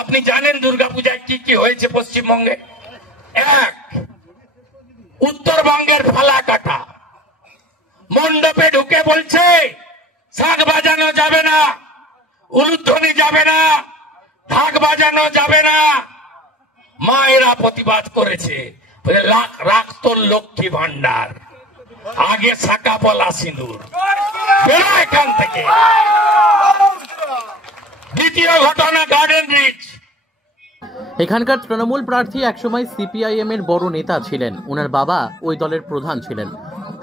আপনি জানেন দুর্গাপূজায় কি কি হয়েছে পশ্চিমবঙ্গে? এক, উত্তরবঙ্গের ফালাকাটা মণ্ডপে ঢুকে বলছে শাঁখ বাজানো যাবে না, উলুধ্বনি যাবে না, ঢাক বাজানো যাবে না। মায়েরা প্রতিবাদ করেছে, রাখতো লক্ষ্মী ভান্ডার, আগে শাখা পলা সিঁদুর, বেরো এখান থেকে। দ্বিতীয় ঘটনা গার্ডেন রিচ। এখানকার তৃণমূল প্রার্থী একসময় সিপিআইএম এর বড় নেতা ছিলেন, ওনার বাবা ওই দলের প্রধান ছিলেন।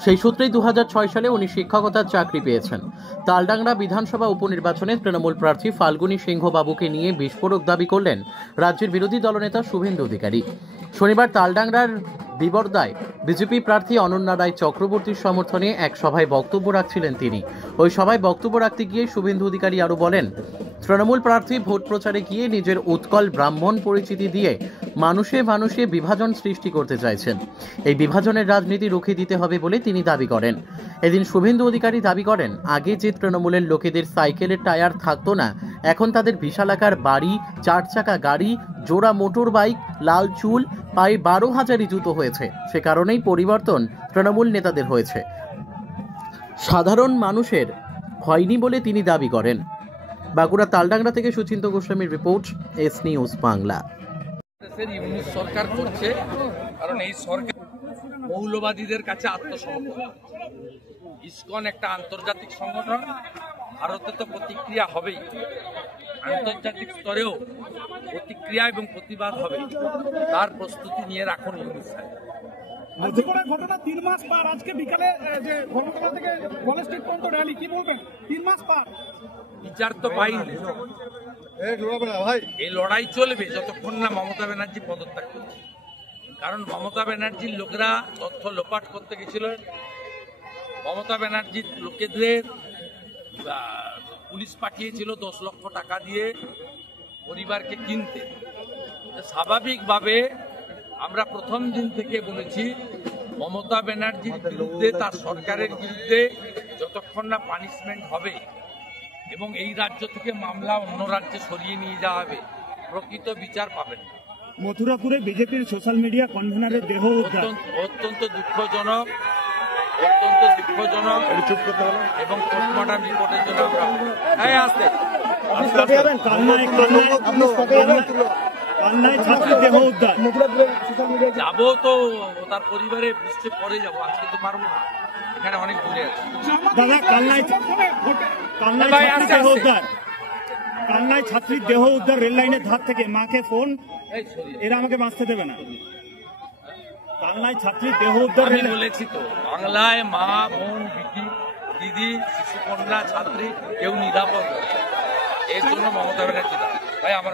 সেই সূত্রেই 2006 সালে উনি শিক্ষকতার চাকরি পেয়েছেন। তালডাংরা বিধানসভা উপনির্বাচনে তৃণমূল প্রার্থী ফাল্গুনী সিংহ বাবুকে নিয়ে বিস্ফোরক দাবি করলেন রাজ্যের বিরোধী দলনেতা শুভেন্দু অধিকারী। শনিবার তালডাংরার বিবরদায় বিজেপি প্রার্থী অনন্যা রায় চক্রবর্তীর সমর্থনে এক সভায় বক্তব্য রাখছিলেন তিনি। ওই সভায় বক্তব্য রাখতে গিয়ে শুভেন্দু অধিকারী আরও বলেন, তৃণমূল প্রার্থী ভোট প্রচারে গিয়ে নিজের উৎকল ব্রাহ্মণ পরিচিতি দিয়ে মানুষে মানুষে বিভাজন সৃষ্টি করতে চাইছেন। এই বিভাজনের রাজনীতি রুখে দিতে হবে বলে তিনি দাবি করেন। এদিন শুভেন্দু অধিকারী দাবি করেন, আগে যে তৃণমূলের লোকেদের সাইকেলের টায়ার থাকতো না, এখন তাদের বিশালাকার বাড়ি, 4 চাকা গাড়ি, জোড়া মোটর বাইক, লাল চুল, পায়ে 12,000 জুতো হয়েছে। সে কারণেই পরিবর্তন তৃণমূল নেতাদের হয়েছে, সাধারণ মানুষের হয়নি বলে তিনি দাবি করেন। বাঁকুড়া তালডাংরা থেকে সুচিন্ত গোস্বামীর রিপোর্ট, এস নিউজ বাংলা। সরকার করছে কারণ এই সরকার মৌলবাদীদের কাছে আত্মসমর্পণ। ইসকন একটা আন্তর্জাতিক সংগঠন, ভারতে তো প্রতিক্রিয়া হবেই, আন্তর্জাতিক স্তরেও প্রতিক্রিয়া এবং প্রতিবাদ হবে, তার প্রস্তুতি নিয়ে রাখুন ইউনুস সাহেব। ঘটনা 3 মাস পার, আজকে বিকালে যে ধর্মতলা থেকে কলেজ স্ট্রিট পর্যন্ত র্যালি, কি বলবেন? 3 মাস পার, বিচার তো পাইনি। এই লড়াই চলবে যতক্ষণ না মমতা ব্যানার্জি পদত্যাগ করছে। কারণ মমতা ব্যানার্জির লোকেরা তথ্য লোপাট করতে গেছিল, মমতা ব্যানার্জির লোকেদের পুলিশ পাঠিয়েছিল 10 লক্ষ টাকা দিয়ে পরিবারকে কিনতে। স্বাভাবিকভাবে আমরা প্রথম দিন থেকে বলেছি, মমতা ব্যানার্জির বিরুদ্ধে, তার সরকারের বিরুদ্ধে যতক্ষণ না পানিশমেন্ট হবে এবং এই রাজ্য থেকে মামলা অন্য রাজ্যে সরিয়ে নিয়ে যাওয়া হবে, প্রকৃত বিচার পাবেন না। মথুরাপুরে বিজেপির সোশ্যাল মিডিয়া কনভেনারের দেহ অত্যন্ত দুঃখজনক, এবং পোস্টমর্টম রিপোর্টের জন্য আমরা আসতে যাবো, তো তার পরিবারে বৃষ্টি পরে যাবো, আজকে তো পারবো না, এখানে অনেক দূরে আছে। কালনায় ছাত্রীর দেহ উদ্ধার রেল লাইনের ধার থেকে, মাকে ফোন, এরা আমাকে বাঁচতে দেবে না। কালনায় ছাত্রীর দেহ উদ্ধার, আমি বলেছি তো, বাংলায় মা, বোন, বিটি, দিদি, শিশু কন্যা, ছাত্রী কেউ নিরাপদ, এর জন্য মমতা ব্যানার্জি ভাই আমার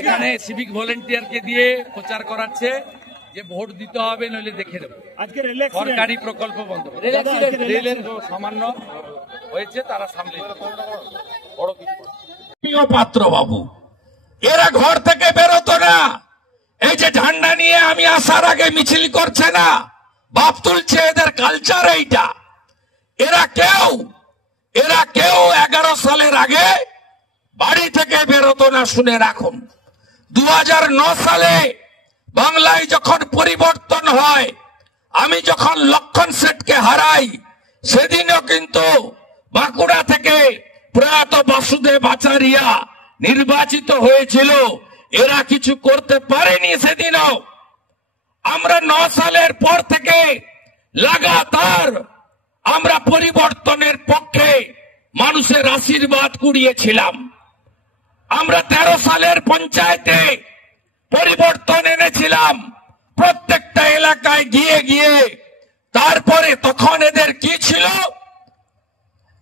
এখানে সিভিক ভলেন্টিয়ারকে দিয়ে প্রচার করাচ্ছে যে ভোট দিতে হবে, নইলে দেখে দেবো। সরকারি প্রকল্প বন্ধ, রেলের সামান্য হয়েছে, তারা সামলে বড় কিছু। পাত্র বাবু, এরা ঘর থেকে বেরোতো না, এই যে ঝান্ডা নিয়ে আমি আসার আগে মিছিল করছে না, বাপ তুলছে, এদের কালচার এইটা। এরা কেউ 11 সালের আগে বাড়ি থেকে বেরোতো না, শুনে রাখুন। 2009 সালে বাংলায় যখন পরিবর্তন হয়, আমি যখন লক্ষণ সেটকে হারাই, সেদিনও কিন্তু বাঁকুড়া থেকে প্রয়াত বাসুদেব আচারিয়া নির্বাচিত হয়েছিল। এরা কিছু করতে পারেনি সেদিনও। আমরা 9 সালের পর থেকে লাগাতার আমরা পরিবর্তনের পক্ষে মানুষের আশীর্বাদ কুড়িয়েছিলাম। আমরা 13 সালের পঞ্চায়েতে পরিবর্তন এনেছিলাম, প্রত্যেকটা এলাকায় গিয়ে গিয়ে। তারপরে তখন এদের কি ছিল?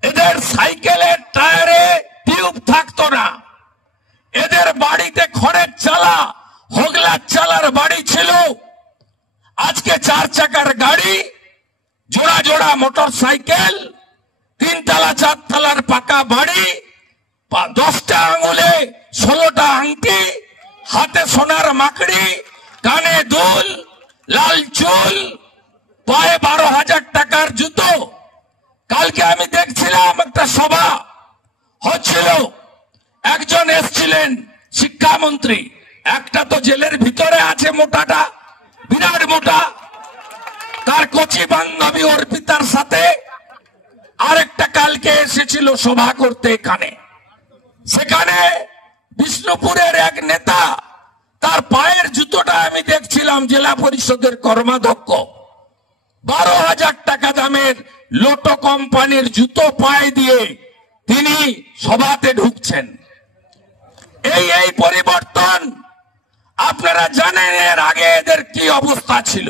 এদের সাইকেলের টায়ারে টিউব থাকতো না, এদের বাড়িতে খড়ের চালা, হোগলার চালার বাড়ি ছিল। আজকে 4 চাকার গাড়ি, জোড়া জোড়া মোটর সাইকেল, 3 তলা 4 তলার পাকা বাড়ি, 10টা আঙুলে 16টা আংটি, হাতে সোনার মাকড়ি, কানে দুল, লাল চুল, পায়ে 12,000 টাকার জুতো। কালকে আমি দেখছিলাম একটা সভা হচ্ছিল সময়ও একজন এসছিলেন শিক্ষামন্ত্রী, একটা তো জেলের ভিতরে আছে মোটাটা, বিরাট মোটা, তার কচি বান্ধবী অর্পিতার সাথে আরেকটা কালকে এসেছিল সভা করতে এখানে। সেখানে বিষ্ণুপুরের এক নেতা, তার পায়ের জুতোটা আমি দেখছিলাম, জেলা পরিষদের কর্মাধ্যক্ষ, 12,000 টাকা দামের লোটো কোম্পানির জুতো পায়ে দিয়ে তিনি সভাতে ঢুকছেন। এই পরিবর্তন আপনারা জানেন। এর আগে এদের কি অবস্থা ছিল,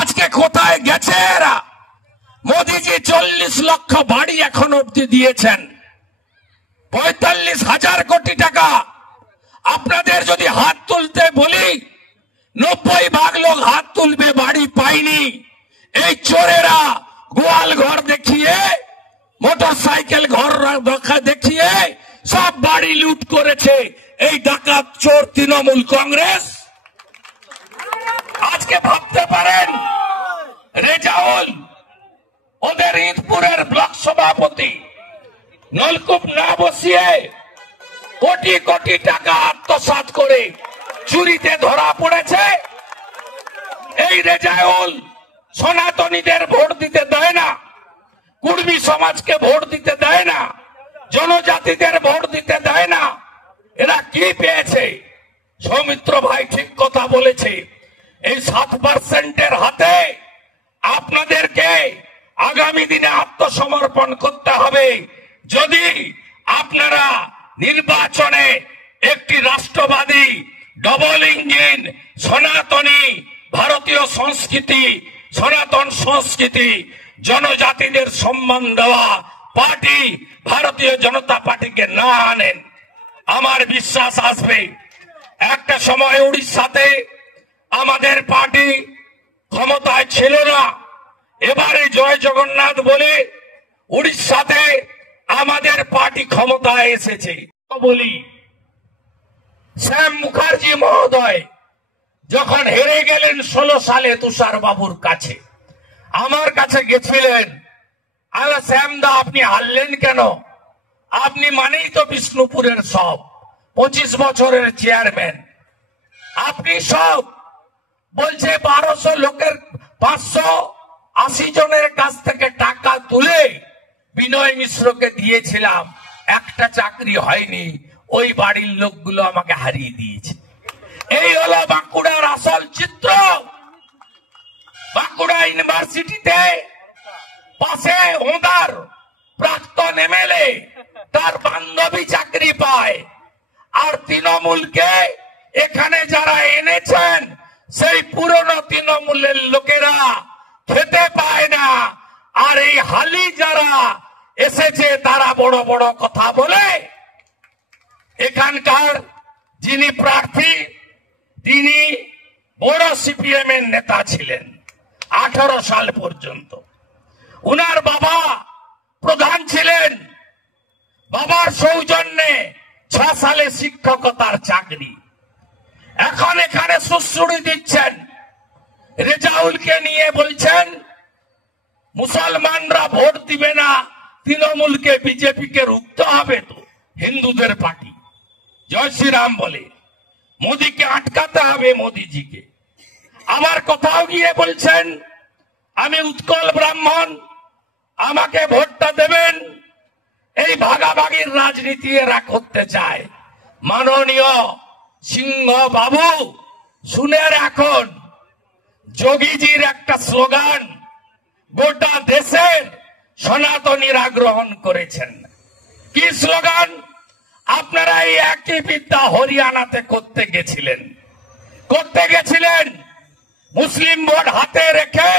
আজকে কোথায় গেছে এরা? মোদিজি 40 লক্ষ বাড়ি এখন অব্দি দিয়েছেন, 45,000 কোটি টাকা। আপনাদের যদি হাত তুলতে বলি, 90% লোক হাত তুলবে, বাড়ি পাইনি। এই চোরেরা গোয়াল ঘর দেখিয়ে, মোটরসাইকেল ঘর দেখিয়ে সব বাড়ি লুট করেছে এই ডাকাত চোর তৃণমূল কংগ্রেস। আজকে ভাবতে পারেন রেজাউল ওদের ঈদপুরের ব্লক সভাপতি, নলকূপ না বসিয়ে কোটি কোটি টাকা আত্মসাৎ করে চুরিতে ধরা পড়েছে। এই রেজাউল সনাতনীদের ভোট দিতে দেয় না, কুর্মী সমাজকে ভোট দিতে দেয় না, জনজাতিদের ভোট দিতে দেয় না। এরা কি পেয়েছে? সৌমিত্র ভাই ঠিক কথা বলেছে, এই 7% হাতে আপনাদেরকে আগামী দিনে আত্মসমর্পণ করতে হবে। যদি আপনারা নির্বাচনে একটি রাষ্ট্রবাদী, ডবল ইঞ্জিন, সনাতনী ভারতীয় সংস্কৃতি, সনাতন সংস্কৃতি, জনজাতিদের সম্মান দেওয়া পার্টি ভারতীয় জনতা পার্টিকে না আনেন, আমার বিশ্বাস আসবে। একটা সময় উড়িষ্যাতে আমাদের পার্টি ক্ষমতায় ছিল না, এবারে জয় জগন্নাথ বলে উড়িষ্যাতে আমাদের পার্টি ক্ষমতায় এসেছে। বলি, শ্যাম মুখার্জি মহোদয় যখন হেরে গেলেন 16 সালে তুষার বাবুর কাছে, আমার কাছে গেছিলেন। আরে শ্যামদা, আপনি হারলেন কেন? আপনি মানেই তো বিষ্ণুপুরের সব 25 বছরের চেয়ারম্যান, আপনি সব। বলছে 1200 লোকের 580 জনের কাছ থেকে টাকা তুলে বিনয় মিশ্রকে দিয়েছিলাম, একটা চাকরি হয়নি, ওই বাড়ির লোকগুলো আমাকে হারিয়ে দিয়েছে। এই হলো বাঁকুড়ার আসল চিত্র। বাঁকুড়া ইউনিভার্সিটিতে পাশে ওঁদার প্রাক্তন এমএলএ, তার বান্ধবী চাকরি পায়, আর তৃণমূলকে এখানে যারা এনেছেন সেই পুরনো তৃণমূলের লোকেরা খেতে পায় না। আর এই হালি যারা এসেছে তারা বড় বড় কথা বলে। এখানকার যিনি প্রার্থী তিনি বড় সিপিএম এর নেতা ছিলেন 18 সাল পর্যন্ত। উনার বাবা প্রধান ছিলেন, বাবার সৌজন্যে 6 সালে শিক্ষকতার চাকরি। এখন এখানে সুশ্রুড়ি দিচ্ছেন, রেজাউলকে নিয়ে বলছেন মুসলমানরা ভোট দিবে না তৃণমূলকে, বিজেপিকে রুখতে হবে তো, হিন্দুদের পার্টি জয় শ্রীরাম বলে মোদীকে আটকাতে হবে, মোদীজিকে। আবার কোথাও গিয়ে বলছেন আমি উৎকল ব্রাহ্মণ, আমাকে ভোটটা দেবেন। এই ভাগাভাগির রাজনীতি এরা করতে চায়। মাননীয় সিংহ বাবু শুনে রাখুন, যোগীজির একটা স্লোগান গোটা দেশের সনাতনীরা গ্রহণ করেছেন। কি স্লোগান? আপনারা এই একই বিদ্যা হরিয়ানাতে করতে গেছিলেন, মুসলিম ভোট হাতে রেখে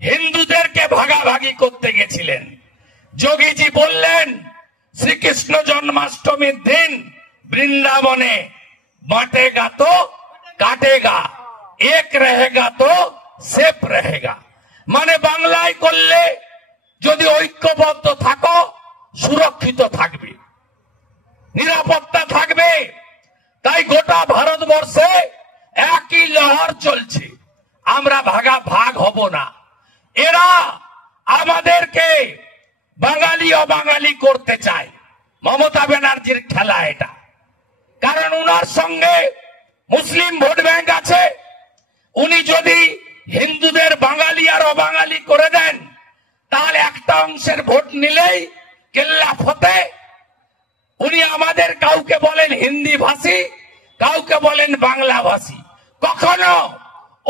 হিন্দুদেরকে ভাগাভাগি করতে গেছিলেন। যোগীজি বললেন শ্রীকৃষ্ণ জন্মাষ্টমীর দিন বৃন্দাবনে বাঁটেগা তো কাটেগা, এক रहेगा তো সেফ रहेगा। মানে বাংলায় করলে যদি ঐক্যবদ্ধ থাকো সুরক্ষিত থাকবে, নিরাপত্তা থাকবে। তাই গোটা ভারতবর্ষে একই লহর চলছে, আমরা ভাগ হব না। এরা আমাদেরকে বাঙালি অবাঙালি করতে চায়। মমতা ব্যানার্জির খেলা এটা। কারণ উনার সঙ্গে মুসলিম ভোট ব্যাংক আছে। উনি যদি হিন্দুদের বাঙালি আর অবাঙালি করে দেন, তাহলে একটা অংশের ভোট নিলেই কেল্লা ফতে। উনি আমাদের কাউকে বলেন হিন্দি ভাষী, কাউকে বলেন বাংলা ভাষী, কখনো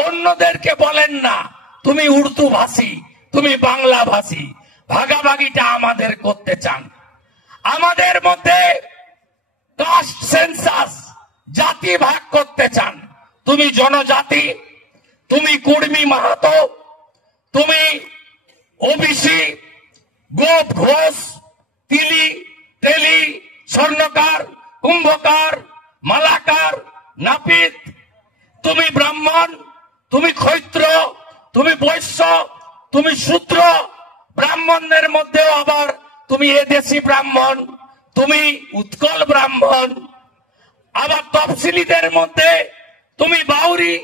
অন্যদেরকে বলেন না তুমি উর্দু ভাষী, তুমি বাংলা ভাষী। ভাগাভাগিটা আমাদের করতে চান। আমাদের মধ্যে কাস্ট সেন্সাস, জাতি ভাগ করতে চান। তুমি জনজাতি, তুমি কুর্মী মাহাতো, তুমি ওবিসি, গোপ ঘোষ, তিলি তেলি, স্বর্ণকার, কুম্ভকার, মালাকার, নাপিত, তুমি ব্রাহ্মণ, তুমি ক্ষৈত্র, তুমি বৈশ্য, তুমি শূদ্র। ব্রাহ্মণদের মধ্যেও আবার তুমি এদেশি ব্রাহ্মণ, তুমি উৎকল ব্রাহ্মণ। আবার তফসিলিদের মধ্যে তুমি বাউরি।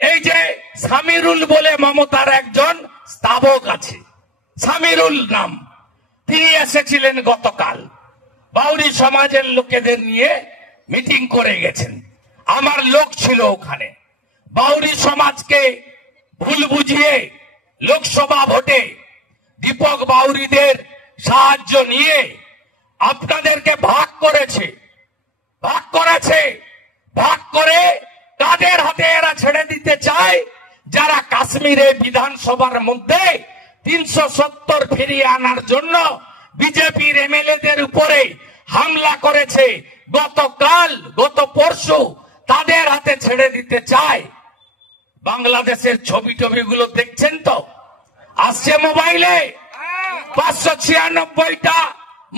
এই যে সামিরুল বলে মমতার একজন স্থাবক আছে, সামিরুল নাম, তিনি এসেছিলেন গতকাল, বাউরি সমাজের লোকেদের নিয়ে মিটিং করে গেছেন। আমার লোক ছিল ওখানে। বাউরি সমাজকে ভুল বুঝিয়ে লোকসভা ভোটে দীপক বাউরিদের সাহায্য নিয়ে আপনাদেরকে ভাগ করেছে। ভাগ করে তাদের হাতে এরা ছেড়ে দিতে চায় যারা কাশ্মীরে বিধানসভার মধ্যে 370 ফিরিয়ে আনার জন্য বিজেপির এমএলএদের উপরে হামলা করেছে গতকাল, গত পরশু, তাদের হাতে ছেড়ে দিতে চায়। বাংলাদেশের ছবি টবিগুলো দেখছেন তো, আসছে মোবাইলে। 596টা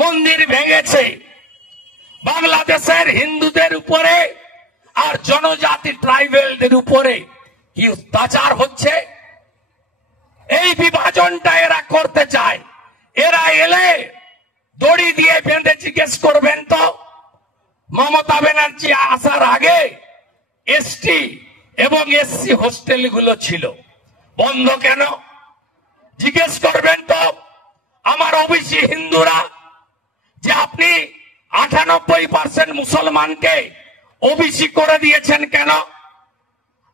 মন্দির ভেঙেছে। বাংলাদেশের হিন্দুদের উপরে আর জনজাতি ট্রাইবেলদের উপরে কি অত্যাচার হচ্ছে। এই বিভাজনটা এরা করতে চায়। এরা এলে দড়ি দিয়ে বেঁধে জিজ্ঞেস করবেন তো মমতা ব্যানার্জি আসার আগে এসটি এবং এসসি হোস্টেলগুলো ছিল বন্ধ কেন? জিজ্ঞেস করবেন তো আমার ওবিসি হিন্দুরা যে আপনি 98% মুসলমানকে ওবিসি করে দিয়েছেন কেন?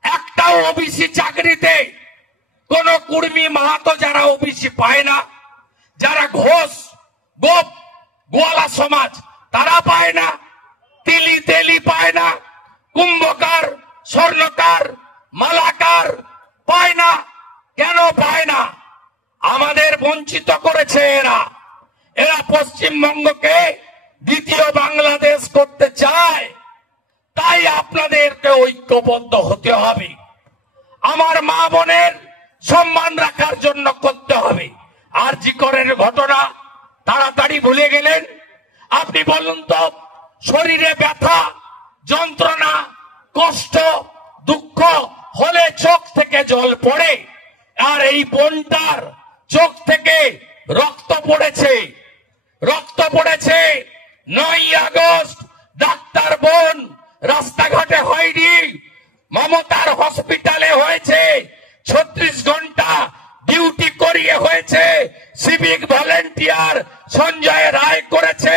একটাও ওবিসি চাকরিতে কোন কুর্মী মাহাতো যারা ওবিসি পায় না, যারা ঘোষ, গোপ, গোয়ালা সমাজ তারা পায় না, তিলি তেলি পায় না, কুম্ভকার, স্বর্ণকার, মালাকার পায় না। কেন পায় না? আমাদের বঞ্চিত করেছে এরা পশ্চিমবঙ্গকে দ্বিতীয় বাংলাদেশ করতে চায়। তাই আপনাদেরকে ঐক্যবদ্ধ হতে হবে। আমার মা বোনের সম্মান রাখার জন্য করতে হবে। আর জিকরের ঘটনা তাড়াতাড়ি ভুলে গেলেন। আপনি বলুন তো, শরীরে ব্যথা, যন্ত্রণা, কষ্ট, দুঃখ হলে চোখ থেকে জল পড়ে, আর এই বোনটার চোখ থেকে রক্ত পড়েছে। 9ই আগস্ট ডাক্তার বোন রাস্তাঘাটে হয়নি, মমতার হসপিটালে হয়েছে। 36 ঘন্টা ডিউটি করিয়ে হয়েছে। সিভিক ভলেন্টিয়ার সঞ্জয় রায় করেছে,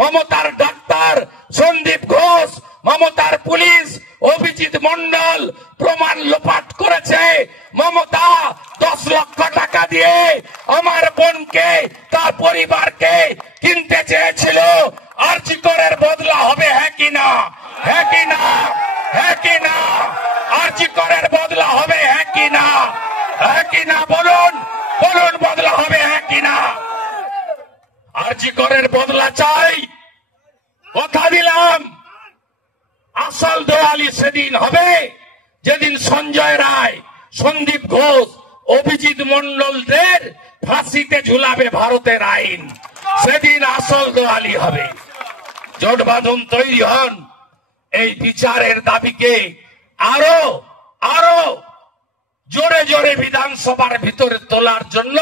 মমতার ডাক্তার সন্দীপ ঘোষ, মমতার পুলিশ অভিজিৎ মন্ডল প্রমাণ লোপাট করেছে। মমতা 10 লক্ষ টাকা দিয়ে আমার বোনকে, তার পরিবারকে কিনতে চেয়েছিল। আরজিকরের বদলা হবে, হ্যাঁ কি না? হ্যাঁ কি না? হ্যাঁ কি না? আরজিকরের বদলা হবে, হ্যাঁ কি না? হ্যাঁ কি না? বলুন বদলা হবে, হ্যাঁ কি না? আরজিকরের বদলা চাই, কথা দিলাম। আসল দেওয়ালি সেদিন হবে যেদিন সঞ্জয় রায়, সন্দীপ ঘোষ, অভিজিৎ মন্ডলদের ফাঁসিতে ঝুলাবে ভারতের আইন। সেদিন আসল দেওয়ালি হবে। জোট বাঁধন তৈরি হন। এই বিচারের দাবিকে আরো জোরে জোরে বিধানসভার ভিতরে তোলার জন্য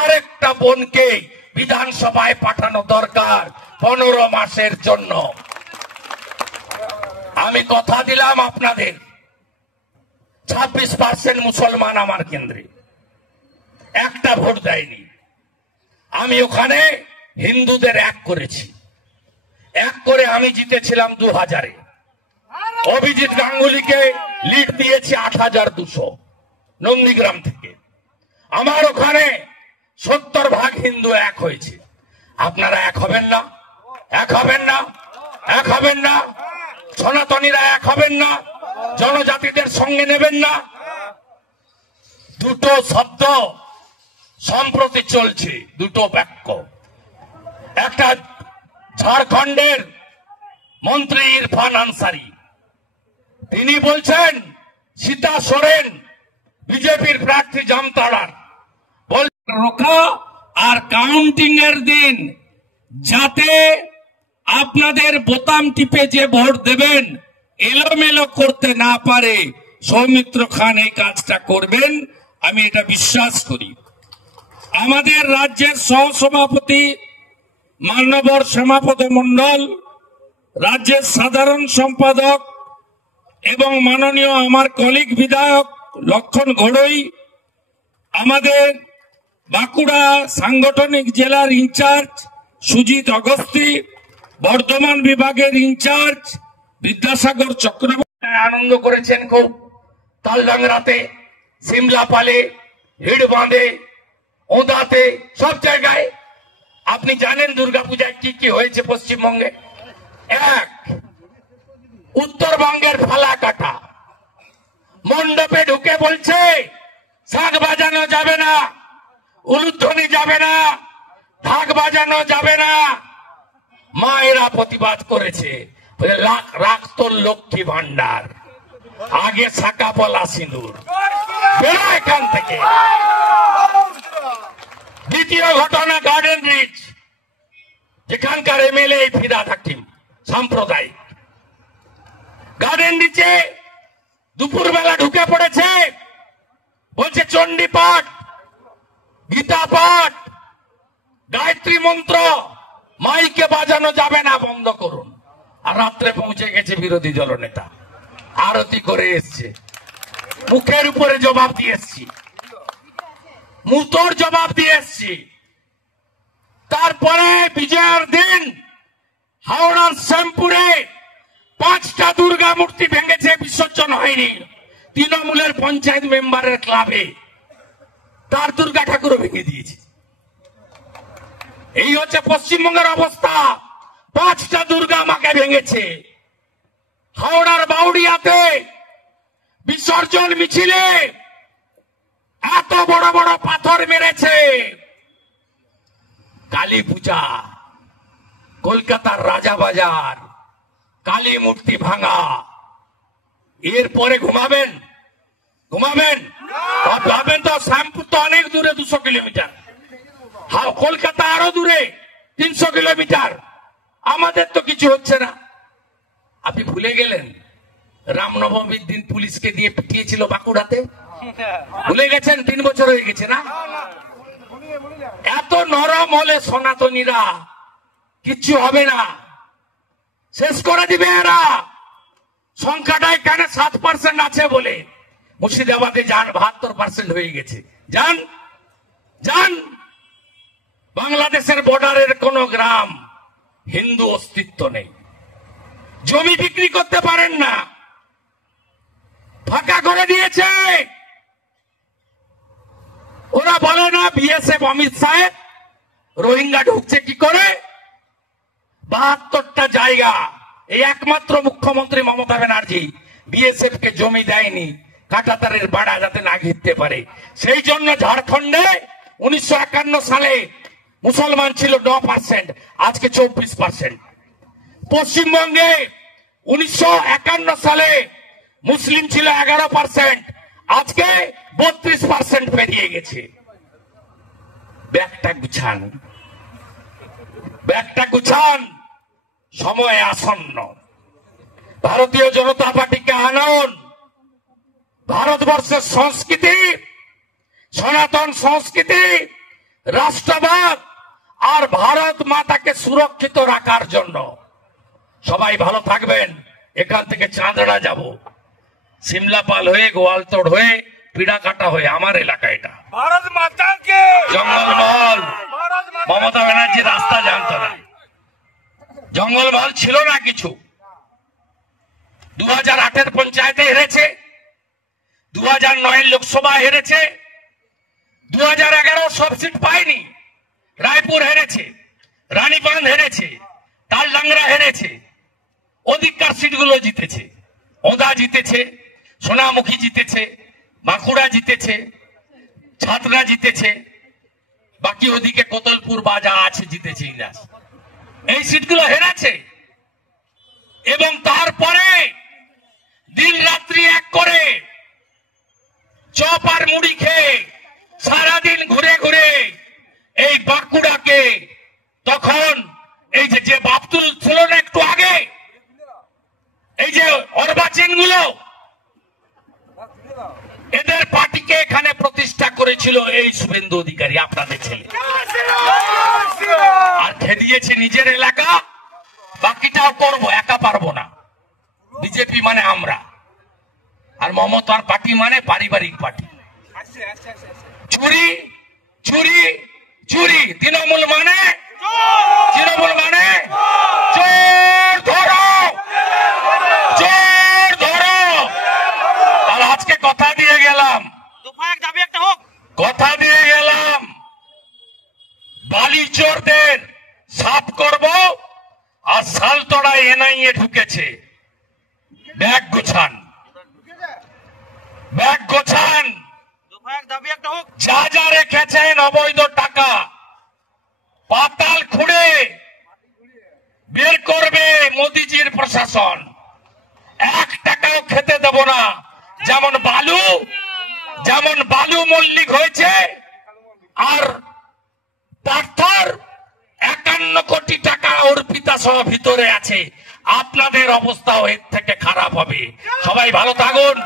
আরেকটা বোনকে বিধানসভায় পাঠানো দরকার 15 মাসের জন্য। আমি কথা দিলাম আপনাদের, 26% মুসলমান আমার কেন্দ্রে, একটা ভোট দেয়নি। আমি ওখানে হিন্দুদের এক করেছি, 1 করে আমি জিতেছিলাম 2000-এ। অভিজিৎ গাঙ্গুলিকে লিড দিয়েছি 8200 নন্দীগ্রাম থেকে। আমার ওখানে 70% হিন্দু এক হয়েছে। আপনারা এক হবেন না? এক হবেন না? এক হবেন না? সনাতনীরা এক হবেন না? জনজাতিদের সঙ্গে নেবেন না? দুটো শব্দ সম্প্রতি চলছে, দুটো বাক্য। একটা ঝাড়খণ্ডের মন্ত্রী ইরফান আনসারি, তিনি বলছেন সীতা সোরেন বিজেপির প্রার্থী জামতাড়ার, রোকা আর কাউন্টিং এর দিন যাতে আপনাদের বোতাম টিপে যে ভোট দেবেন এলোমেলো করতে না পারে, সৌমিত্র খান এই কাজটা করবেন, আমি এটা বিশ্বাস করি। আমাদের রাজ্যের সহসভাপতি মান্যবর শ্যামাপদ মণ্ডল, রাজ্যের সাধারণ সম্পাদক এবং মাননীয় আমার কলিগ বিধায়ক লক্ষণ ঘড়ই, আমাদের বাঁকুড়া সাংগঠনিক জেলার ইনচার্জ সুজিত অগস্তি, বর্ধমান বিভাগের ইনচার্জ বিদ্যাসাগর চক্রবর্তী আনন্দ করেছেন খুব। তালডাংরাতে, সিমলাপালে, হিড়বাঁধে, ওদাতে, সব জায়গায়। আপনি জানেন দুর্গাপূজায় কি কি হয়েছে পশ্চিমবঙ্গে? এক, উত্তরবঙ্গের ফালাকাটা মণ্ডপে ঢুকে বলছে শাঁখ বাজানো যাবে না, উলুধ্বনি যাবে না, ঢাক বাজানো যাবে না। মায়েরা প্রতিবাদ করেছে, রাখ তোর লক্ষ্মী ভান্ডার, আগে শাখা পলা সিঁদুর, বেরো এখান থেকে। দ্বিতীয় ঘটনা গার্ডেন রিচ, যেখানকার এমএলএ ফিরাদ হাকিম সাম্প্রদায়িক। গার্ডেন রিচে দুপুরবেলা ঢুকে পড়েছে, বলছে চণ্ডী পাঠ, গীতা পাঠ, গায়ত্রী মন্ত্র মাইকে বাজানো যাবে না, বন্ধ করুন। আর রাত্রে পৌঁছে গেছে বিরোধী দলনেতা, আরতি করে এসছে, মুখের উপরে জবাব দিয়ে এসছি, মুতোর জবাব দিয়ে এসছি। তারপরে বিজয়ের দিন হাওড়ার শ্যামপুরে 5টা দুর্গা মূর্তি ভেঙেছে, বিসর্জন হয়নি। তৃণমূলের পঞ্চায়েত মেম্বারের ক্লাবে তার দুর্গা ঠাকুরও ভেঙে দিয়েছে। এই হচ্ছে পশ্চিমবঙ্গের অবস্থা। 5টা দুর্গা মাকে ভেঙেছে। হাওড়ার বাউড়িয়াতে বিসর্জন মিছিলে এত বড় বড় পাথর মেরেছে। কালী পূজা, কলকাতার রাজাবাজার, কালী মূর্তি ভাঙা। এরপরে ঘুমাবেন? ঘুমাবেন? ভাবেন তো শ্যামপুর তো অনেক দূরে, 200 কিলোমিটার। কলকাতা আরো দূরে, 300 কিলোমিটার। আমাদের তো কিছু হচ্ছে না। আপনি ভুলে গেলেন রামনবমীর দিন পুলিশকে দিয়ে পিটিয়েছিল বাঁকুড়াতে? ভুলে গেছেন? 3 বছর হয়ে গেছে না? এত নরম হলে সনাতনীরা কিচ্ছু হবে না, শেষ করে দিবে এরা। সংখ্যাটা এখানে 7% আছে বলে, মুর্শিদাবাদে যান 72% হয়ে গেছে। যান যান, বাংলাদেশের বর্ডারের কোন গ্রাম হিন্দু অস্তিত্ব নেই। জমি বিক্রি করতে পারেন না, ফাঁকা করে দিয়েছে। ওরা বলে না বিএসএফ অমিত সাহেব রোহিঙ্গা ঢুকছে কি করে? 72টা জায়গা এই একমাত্র মুখ্যমন্ত্রী মমতা ব্যানার্জি বিএসএফ কে জমি দেয়নি, কাঁটাতারের বাড়া যাতে না ঘিরতে পারে। সেই জন্য ঝাড়খণ্ডে 1951 সালে মুসলমান ছিল 9%, আজকে 24%। পশ্চিমবঙ্গে 1951 সালে মুসলিম ছিল 11%, আজকে 32% পেরিয়ে গেছে। ব্যাগটা গুছান, ব্যাগটা গুছান, সময় আসন্ন। ভারতীয় জনতা পার্টিকে আনুন। ভারতবর্ষের সংস্কৃতি, সনাতন সংস্কৃতি, রাষ্ট্রবাদ আর ভারত মাতাকে সুরক্ষিত রাখার জন্য। সবাই ভালো থাকবেন। এখান থেকে চাঁদড়া যাব, সিমলাপাল হয়ে, গোয়ালতোড় হয়ে, পিড়াকাটা হয়ে আমার এলাকা। এটা ভারত মাতাকে জঙ্গলমহল। মমতা ব্যানার্জি রাস্তা জানতো না। জঙ্গলমহল ছিল না কিছু। 2008-এর পঞ্চায়েতে হেরেছে, 2009-এর লোকসভা হেরেছে, 2011 সব সিট পায়নি। রায়পুর হেরেছে, রানীবাঁধ হেরেছে, তালডাংরা হেরেছে, অধিকার সিটগুলো জিতেছে। ওদা জিতেছে, সোনামুখী জিতেছে, বাঁকুড়া জিতেছে, ছাতনা জিতেছে, বাকি ওদিকে কোতলপুর বাজা আছে জিতেছে ইনাস। এই সিটগুলো হেরেছে। এবং তারপরে দিন রাত্রি এক করে চপ আর মুড়ি খেয়ে সারাদিন ঘুরে ঘুরে এই বাঁকুড়াকে, তখন এই যে বাপতুল ছিল না একটু আগে, এই যে অর্বাচীন গুলো, এদের পার্টিকে এখানে প্রতিষ্ঠা করেছিল এই শুভেন্দু অধিকারী, আপনাদের ছেলে। আর খেদিয়েছে নিজের এলাকা, বাকিটাও করবো, একা পারবো না। বিজেপি মানে আমরা, আর মমতার পার্টি মানে পারিবারিক পার্টি। চুরি চুরি চুরি, তৃণমূল মানে চোর ধরো, চোর ধরো। আর আজকে কথা দিয়ে গেলাম, বালি চোরদের সাফ করব। আর সালতড়ায় এনআইএ ঢুকেছে, ব্যাগ গোছান, ব্যাগ গোছান। যা যা রেখেছেন অবৈধ টাকা পাতাল খুঁড়ে বের করবে মোদিজির প্রশাসন। 1 টাকাও খেতে দেব না। যেমন বালু মল্লিক হয়েছে, আর পাথর 51 কোটি টাকা অর্পিতা সহ ভিতরে আছে। আপনাদের অবস্থাও এর থেকে খারাপ হবে। সবাই ভালো থাকুন।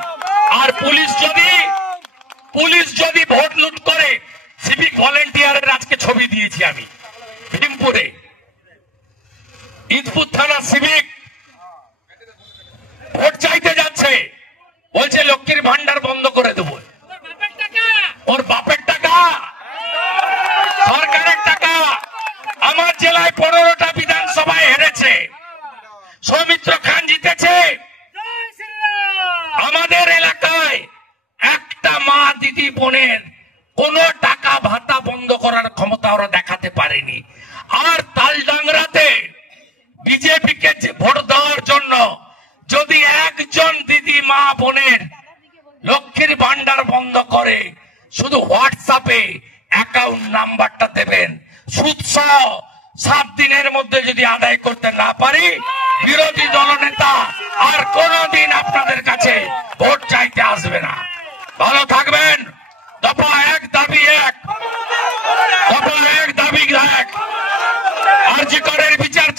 আর পুলিশ যদি ভোট লুট করে, সিভিক ভলেন্টিয়ারের আজকে ছবি দিয়েছি আমি ভীমপুরে, ইদপুর থানা সিভিক ভোট চাইতে যাচ্ছে, বলছে লক্ষ্মীর ভান্ডার বন্ধ করে দেব। ওর বাপের টাকা, সরকারের টাকা। আমার জেলায় 15টা বিধানসভায় হেরেছে, সৌমিত্র খান জিতেছে। আমাদের এলাকায় একটা মা দিদি বোনের কোন টাকা ভাতা বন্ধ করার ক্ষমতা ওরা দেখাতে পারেনি। আর তালডাংরাতে বিজেপিকে ভোট দেওয়ার জন্য যদি একজন দিদি মা বোনের লক্ষ্মীর ভান্ডার বন্ধ করে, শুধু হোয়াটসঅ্যাপে অ্যাকাউন্ট নাম্বারটা দেবেন, সুদ সহ 7 দিনের মধ্যে যদি আদায় করতে না পারি, বিরোধী দলনেতা আর কোনদিন আপনাদের কাছে ভোট চাইতে আসবে না। ভালো থাকবেন। দফা 1 দাবি 1, দফা 1 দাবি 1, আরজি করের বিচার